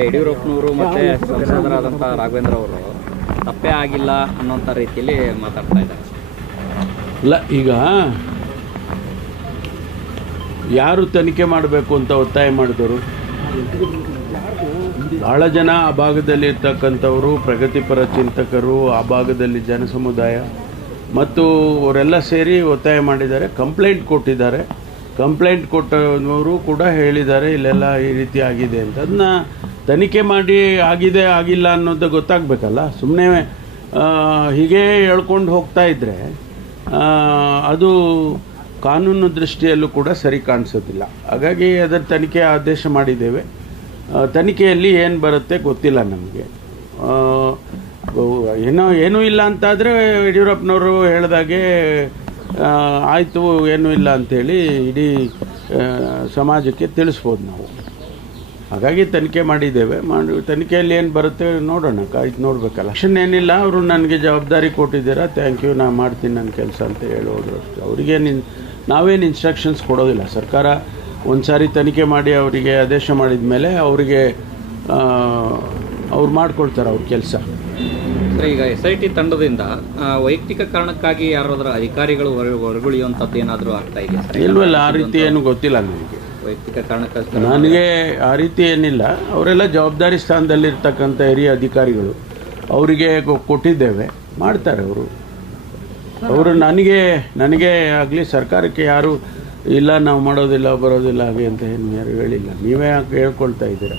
ಯಡಿಯೂರಪ್ಪನವರು ಮತ್ತೆ ಸಂಸದರಾದಂಥ ರಾಘವೇಂದ್ರ ಅವರು ತಪ್ಪೇ ಆಗಿಲ್ಲ ಅನ್ನೋಂಥ ರೀತಿಯಲ್ಲಿ ಮಾತಾಡ್ತಾ ಇದ್ದಾರೆ. ಇಲ್ಲ, ಈಗ ಯಾರು ತನಿಖೆ ಮಾಡಬೇಕು ಅಂತ ಒತ್ತಾಯ ಮಾಡಿದವರು? ಬಹಳ ಜನ ಆ ಭಾಗದಲ್ಲಿ ಇರ್ತಕ್ಕಂಥವರು, ಪ್ರಗತಿಪರ ಚಿಂತಕರು, ಆ ಭಾಗದಲ್ಲಿ ಜನಸಮುದಾಯ ಮತ್ತು ಅವರೆಲ್ಲ ಸೇರಿ ಒತ್ತಾಯ ಮಾಡಿದ್ದಾರೆ, ಕಂಪ್ಲೇಂಟ್ ಕೊಟ್ಟಿದ್ದಾರೆ. ಕಂಪ್ಲೇಂಟ್ ಕೊಟ್ಟವರು ಕೂಡ ಹೇಳಿದ್ದಾರೆ ಇಲ್ಲೆಲ್ಲ ಈ ರೀತಿ ಆಗಿದೆ ಅಂತ. ಅದನ್ನ ತನಿಖೆ ಮಾಡಿ ಆಗಿದೆ ಆಗಿಲ್ಲ ಅನ್ನೋದು ಗೊತ್ತಾಗಬೇಕಲ್ಲ. ಸುಮ್ಮನೆ ಹೀಗೆ ಹೇಳ್ಕೊಂಡು ಹೋಗ್ತಾ ಇದ್ದರೆ ಅದು ಕಾನೂನು ದೃಷ್ಟಿಯಲ್ಲೂ ಕೂಡ ಸರಿ ಕಾಣಿಸೋದಿಲ್ಲ. ಹಾಗಾಗಿ ಅದರ ತನಿಖೆ ಆದೇಶ ಮಾಡಿದ್ದೇವೆ. ತನಿಖೆಯಲ್ಲಿ ಏನು ಬರುತ್ತೆ ಗೊತ್ತಿಲ್ಲ ನಮಗೆ. ಏನೂ ಇಲ್ಲ ಅಂತಾದರೆ ಯಡಿಯೂರಪ್ಪನವರು ಹೇಳಿದಾಗೆ ಆಯಿತು, ಏನೂ ಇಲ್ಲ ಅಂಥೇಳಿ ಇಡೀ ಸಮಾಜಕ್ಕೆ ತಿಳಿಸ್ಬೋದು ನಾವು. ಹಾಗಾಗಿ ತನಿಖೆ ಮಾಡಿದ್ದೇವೆ. ತನಿಖೆಯಲ್ಲಿ ಏನು ಬರುತ್ತೆ ನೋಡೋಣ, ಕಾಯ್ದು ನೋಡಬೇಕಲ್ಲ. ಅಷ್ಟನ್ ಏನಿಲ್ಲ, ಅವರು ನನಗೆ ಜವಾಬ್ದಾರಿ ಕೊಟ್ಟಿದ್ದೀರಾ, ಥ್ಯಾಂಕ್ ಯು, ನಾನು ಮಾಡ್ತೀನಿ ನನ್ನ ಕೆಲಸ ಅಂತ ಹೇಳೋದ್ರು ಅಷ್ಟೇ. ಅವರಿಗೆ ನಾವೇನು ಇನ್ಸ್ಟ್ರಕ್ಷನ್ಸ್ ಕೊಡೋದಿಲ್ಲ. ಸರ್ಕಾರ ಒಂದು ಸಾರಿ ತನಿಖೆ ಮಾಡಿ ಅವರಿಗೆ ಆದೇಶ ಮಾಡಿದ ಮೇಲೆ ಅವರಿಗೆ ಅವ್ರು ಮಾಡ್ಕೊಳ್ತಾರೆ ಅವ್ರ ಕೆಲಸ. ಈಗ SIT ತಂಡದಿಂದ ವೈಯಕ್ತಿಕ ಕಾರಣಕ್ಕಾಗಿ ಯಾರಾದರೂ ಅಧಿಕಾರಿಗಳು ಹೊರಗುಳಿಯುವಂಥದ್ದು ಏನಾದರೂ ಆಗ್ತಾ ಇದೆ? ಇಲ್ವಲ್ಲ, ಆ ರೀತಿ ಏನು ಗೊತ್ತಿಲ್ಲ ನನಗೆ. ವೈಯಕ್ತಿಕ ಕಾರಣಕ್ಕಾಗಿ ನನಗೆ ಆ ರೀತಿ ಏನಿಲ್ಲ. ಅವರೆಲ್ಲ ಜವಾಬ್ದಾರಿ ಸ್ಥಾನದಲ್ಲಿರ್ತಕ್ಕಂಥ ಹಿರಿಯ ಅಧಿಕಾರಿಗಳು, ಅವರಿಗೆ ಕೊಟ್ಟಿದ್ದೇವೆ, ಮಾಡ್ತಾರೆ ಅವರು. ನನಗೆ ಆಗಲಿ ಸರ್ಕಾರಕ್ಕೆ ಯಾರು ಇಲ್ಲ ನಾವು ಮಾಡೋದಿಲ್ಲ ಬರೋದಿಲ್ಲ ಹಾಗೆ ಅಂತ ಏನು ಯಾರು ಹೇಳಿಲ್ಲ. ನೀವೇ ಹೇಳ್ಕೊಳ್ತಾ ಇದ್ದೀರಾ?